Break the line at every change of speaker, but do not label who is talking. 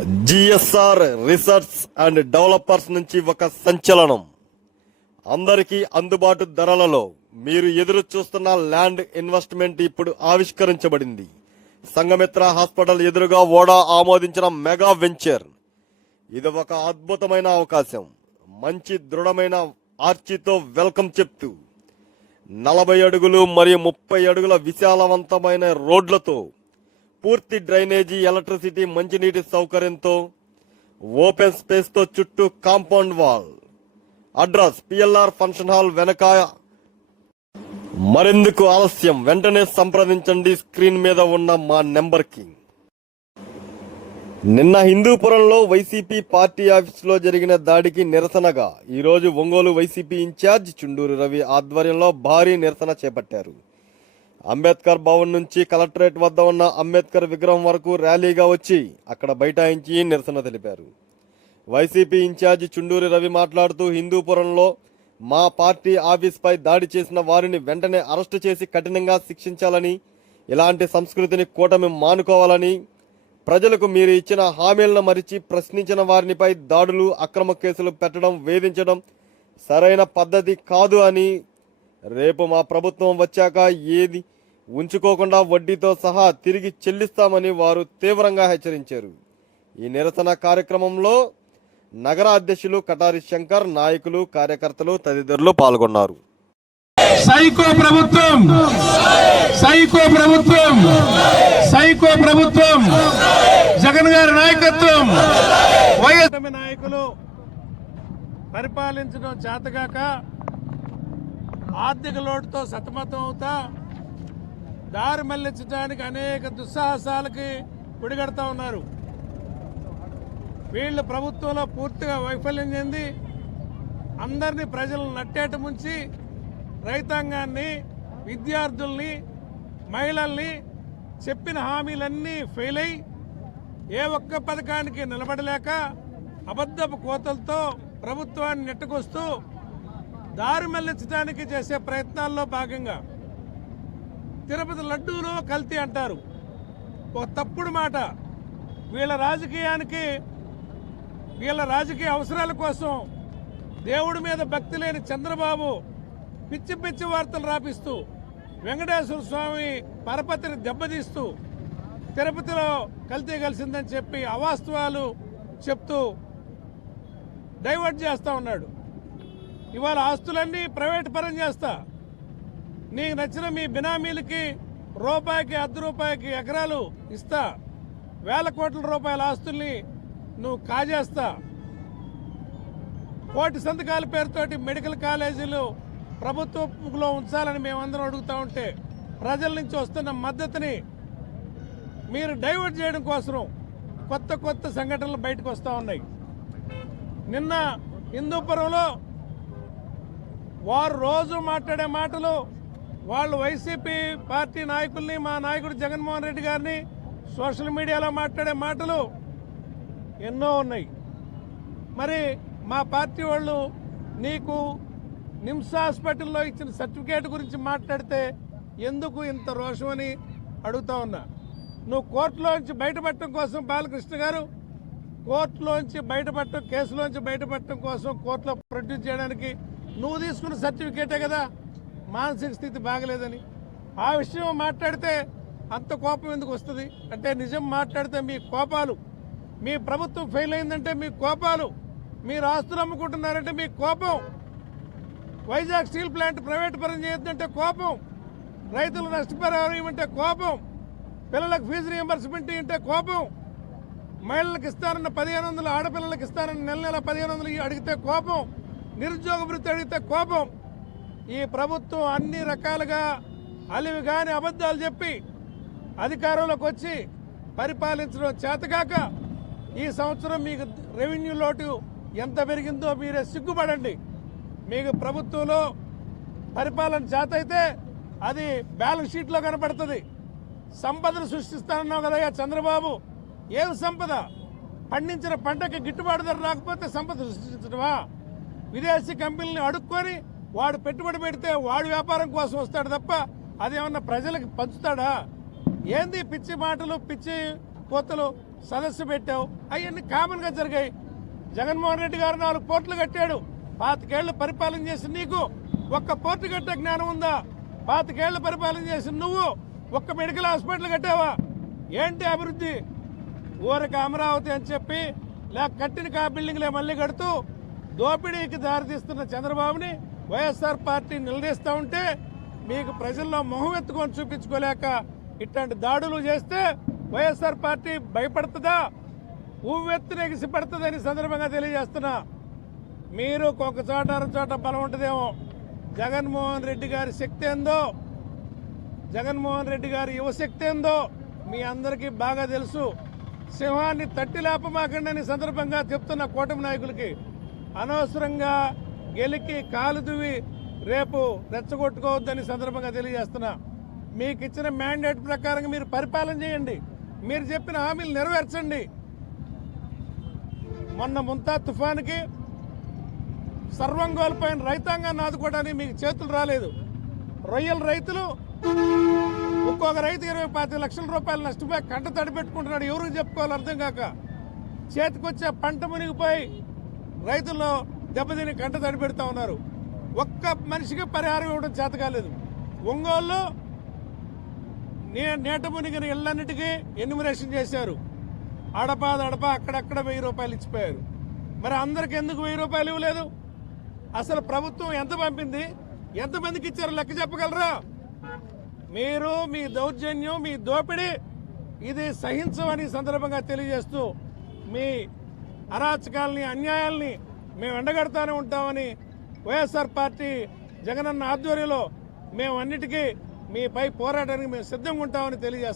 GSR research and developers నుంచి ఒక సంచలనం. అందరికీ అందుబాటు ధరలలో మీరు ఎదురు చూస్తున్న ల్యాండ్ ఇన్వెస్ట్మెంట్ ఇప్పుడు ఆవిష్కరించబడింది. సంగమిత్ర హాస్పిటల్ ఎదురుగా ఓడా ఆమోదించిన మెగా వెంచర్. ఇది ఒక అద్భుతమైన అవకాశం. మంచి దృఢమైన ఆర్చితో వెల్కమ్ చెప్తూ నలభై అడుగులు మరియు ముప్పై అడుగుల విశాలవంతమైన రోడ్లతో పూర్తి డ్రైనేజీ ఎలక్ట్రిసిటీ మంచినీటి సౌకర్యంతో ఓపెన్ స్పేస్తో చుట్టూ compound wall. Address PLR function hall వెనక మరెందుకు ఆలస్యం? వెంటనే సంప్రదించండి. స్క్రీన్ మీద ఉన్న మా నెంబర్కి నిన్న హిందూపురంలో వైసీపీ పార్టీ ఆఫీసులో జరిగిన దాడికి నిరసనగా ఈరోజు ఒంగోలు వైసీపీ ఇన్ఛార్జ్ చుండూరు రవి ఆధ్వర్యంలో భారీ నిరసన చేపట్టారు. అంబేద్కర్ భవన్ నుంచి కలెక్టరేట్ వద్ద ఉన్న అంబేద్కర్ విగ్రహం వరకు ర్యాలీగా వచ్చి అక్కడ బైఠాయించి నిరసన తెలిపారు. వైసీపీ ఇన్ఛార్జి చుండూరి రవి మాట్లాడుతూ హిందూపురంలో మా పార్టీ ఆఫీస్పై దాడి చేసిన వారిని వెంటనే అరెస్టు చేసి కఠినంగా శిక్షించాలని ఇలాంటి సంస్కృతిని కూటమి మానుకోవాలని ప్రజలకు మీరు ఇచ్చిన హామీలను మరిచి ప్రశ్నించిన వారినిపై దాడులు అక్రమ కేసులు పెట్టడం వేధించడం సరైన పద్ధతి కాదు అని రేపు మా ప్రభుత్వం వచ్చాక ఏది ఉంచుకోకుండా వడ్డీతో సహా తిరిగి చెల్లిస్తామని వారు తీవ్రంగా హెచ్చరించారు. ఈ నిరసన కార్యక్రమంలో నగర అధ్యక్షులు కటారి శంకర్ నాయకులు కార్యకర్తలు తదితరులు పాల్గొన్నారు.
సైకో ప్రభుత్వం! సైకో ప్రభుత్వం! సైకో ప్రభుత్వం! జగన్ గారి నాయకత్వం! వైఎస్ నాయకులు పరిపాలించడం చేతగాక ఆర్థిక లోటుతో సతమతం అవుతా దారి మళ్ళించడానికి అనేక దుస్సాహసాలకి పిడిగడతా ఉన్నారు. వీళ్ళు ప్రభుత్వంలో పూర్తిగా వైఫల్యం చెంది అందరినీ ప్రజలను నట్టేట ముంచి రైతాంగాన్ని విద్యార్థుల్ని మహిళల్ని చెప్పిన హామీలన్నీ ఫెయిల్ అయి ఏ ఒక్క పథకానికి నిలబడలేక అబద్ధపు కోతలతో ప్రభుత్వాన్ని నెట్టుకొస్తూ దారి మళ్ళించడానికి చేసే ప్రయత్నాల్లో భాగంగా తిరుపతి లడ్డూలో కల్తీ అంటారు. ఒక తప్పుడు మాట. వీళ్ళ రాజకీయానికి వీళ్ళ రాజకీయ అవసరాల కోసం దేవుడి మీద భక్తి లేని చంద్రబాబు పిచ్చి పిచ్చి వార్తలు రాపిస్తూ వెంకటేశ్వర స్వామి పరపతిని దెబ్బతీస్తూ తిరుపతిలో కల్తీ కలిసిందని చెప్పి అవాస్తవాలు చెప్తూ డైవర్ట్ చేస్తూ ఉన్నాడు. ఇవాళ ఆస్తులన్నీ ప్రైవేట్ పరం చేస్తా. నీకు నచ్చిన మీ బినామీలకి రూపాయికి అర్ధ రూపాయికి ఎకరాలు ఇస్తా. వేల కోట్ల రూపాయల ఆస్తుల్ని నువ్వు కాజేస్తా. కోటి సంతకాల పేరుతోటి మెడికల్ కాలేజీలు ప్రభుత్వంలో ఉంచాలని మేమందరం అడుగుతా ఉంటే ప్రజల నుంచి వస్తున్న మద్దతుని మీరు డైవర్ట్ చేయడం కోసం కొత్త కొత్త సంఘటనలు బయటకు వస్తూ ఉన్నాయి. నిన్న హిందూపురంలో వారు రోజు మాట్లాడే మాటలు వాళ్ళు వైసీపీ పార్టీ నాయకుల్ని మా నాయకుడు జగన్మోహన్ రెడ్డి గారిని సోషల్ మీడియాలో మాట్లాడే మాటలు ఎన్నో ఉన్నాయి. మరి మా పార్టీ వాళ్ళు నీకు నిమ్స్ హాస్పిటల్లో ఇచ్చిన సర్టిఫికేట్ గురించి మాట్లాడితే ఎందుకు ఇంత రోషమని అడుగుతా ఉన్నా? నువ్వు కోర్టులోంచి బయటపడటం కోసం బాలకృష్ణ గారు కోర్టులోంచి బయటపడటం కేసులోంచి బయటపడటం కోసం కోర్టులో ప్రొడ్యూస్ చేయడానికి నువ్వు తీసుకున్న సర్టిఫికేటే కదా. మానసిక స్థితి బాగలేదని. ఆ విషయం మాట్లాడితే అంత కోపం ఎందుకు వస్తుంది? అంటే నిజం మాట్లాడితే మీ కోపాలు. మీ ప్రభుత్వం ఫెయిల్ అయిందంటే మీ కోపాలు. మీరు ఆస్తులు అమ్ముకుంటున్నారంటే మీ కోపం. వైజాగ్ స్టీల్ ప్లాంట్ ప్రైవేట్ పరం చేయొద్దంటే కోపం. రైతులు నష్టపరిహారం కోపం. పిల్లలకు ఫీజు రియంబర్స్మెంట్ అంటే కోపం. మహిళలకు ఇస్తానన్న పదిహేను వందలు ఆడపిల్లలకు ఇస్తానన్న నెల నెల పదిహేను వందలు అడిగితే కోపం. నిరుద్యోగ వృత్తి అడిగితే కోపం. ఈ ప్రభుత్వం అన్ని రకాలుగా అలివి కాని అబద్ధాలు చెప్పి అధికారంలోకి వచ్చి పరిపాలించడం చేతగాక ఈ సంవత్సరం మీకు రెవెన్యూ లోటు ఎంత పెరిగిందో మీరే సిగ్గుపడండి. మీకు ప్రభుత్వంలో పరిపాలన చేత అయితే అది బ్యాలెన్స్ షీట్లో కనపడుతుంది. సంపదను సృష్టిస్తానన్నావు కదయ్యా చంద్రబాబు. ఏం సంపద? పండించిన పంటకి గిట్టుబాటు ధర రాకపోతే సంపద సృష్టించడమా? విదేశీ కంపెనీలను అడుక్కొని వాడు పెట్టుబడి పెడితే వాడు వ్యాపారం కోసం వస్తాడు తప్ప అదేమన్నా ప్రజలకు పంచుతాడా? ఏంది పిచ్చి మాటలు పిచ్చి కోతలు సదస్సు పెట్టావు? అవన్నీ కామన్గా జరిగాయి. జగన్మోహన్ రెడ్డి గారు నాలుగు పోర్టులు కట్టాడు. పాతికేళ్ళు పరిపాలన చేసిన నీకు ఒక్క పోర్టు కట్టే జ్ఞానం ఉందా? పాతికేళ్ళు పరిపాలన చేసిన నువ్వు ఒక్క మెడికల్ హాస్పిటల్ కట్టావా? ఏంటి అభివృద్ధి? ఊరికి అమరావతి అని చెప్పి లేక కట్టిన కా బిల్డింగ్లే మళ్ళీ కడుతూ దోపిడీకి దారితీస్తున్న చంద్రబాబుని వైఎస్ఆర్ పార్టీ నిలదీస్తూ ఉంటే మీకు ప్రజల్లో మొహం ఎత్తుకొని చూపించుకోలేక ఇట్లాంటి దాడులు చేస్తే వైఎస్ఆర్ పార్టీ భయపడుతుందా? ఉవ్వెత్తున ఎగిసిపడుతుందని సందర్భంగా తెలియజేస్తున్నా. మీరు ఒక చోట అర చోట బలం ఉంటుందేమో. జగన్మోహన్ రెడ్డి గారి శక్తి ఏందో? జగన్మోహన్ రెడ్డి గారి యువశక్తి ఏందో? మీ అందరికీ బాగా తెలుసు. సింహాన్ని తట్టి లేపమాకండి సందర్భంగా చెప్తున్న కూటమి నాయకులకి అనవసరంగా గెలికి కాలు దువ్వి రేపు రెచ్చగొట్టుకోవద్దని సందర్భంగా తెలియజేస్తున్నా. మీకు ఇచ్చిన మ్యాండేట్ ప్రకారంగా మీరు పరిపాలన చేయండి. మీరు చెప్పిన హామీలు నెరవేర్చండి. మొన్న ముంతా తుఫానుకి సర్వం కోల్పోయిన రైతాంగాన్ని ఆదుకోవడానికి మీకు చేతులు రాలేదు. రొయ్యల రైతులు ఒక్కొక్క రైతు ఇరవై పాతి లక్షల రూపాయలు నష్టపోయి కంట తడిపెట్టుకుంటున్నాడు. ఎవరికి చెప్పుకోవాలి అర్థం కాక. చేతికొచ్చే పంట మునిగిపోయి రైతుల్లో దెబ్బతిని కంట తడిపెడతా ఉన్నారు. ఒక్క మనిషికి పరిహారం ఇవ్వడం చేత కాలేదు. ఒంగోలు నే నేట మునిగిన ఇళ్ళన్నిటికీ ఎన్యుమరేషన్ చేశారు. అడప దడప అక్కడక్కడ వెయ్యి రూపాయలు ఇచ్చిపోయారు. మరి అందరికి ఎందుకు వెయ్యి రూపాయలు ఇవ్వలేదు? అసలు ప్రభుత్వం ఎంత పంపింది? ఎంతమందికి ఇచ్చారో? లెక్క చెప్పగలరా? మీరు మీ దౌర్జన్యం మీ దోపిడీ ఇది సహించమని సందర్భంగా తెలియజేస్తూ మీ అరాచకాలని అన్యాయాల్ని మేము ఎండగడతానే ఉంటామని వైఎస్ఆర్ పార్టీ జగనన్న ఆధ్వర్యంలో మేము అన్నిటికీ మీపై పోరాటానికి మేము సిద్ధంగా ఉంటామని తెలియజేస్తాం.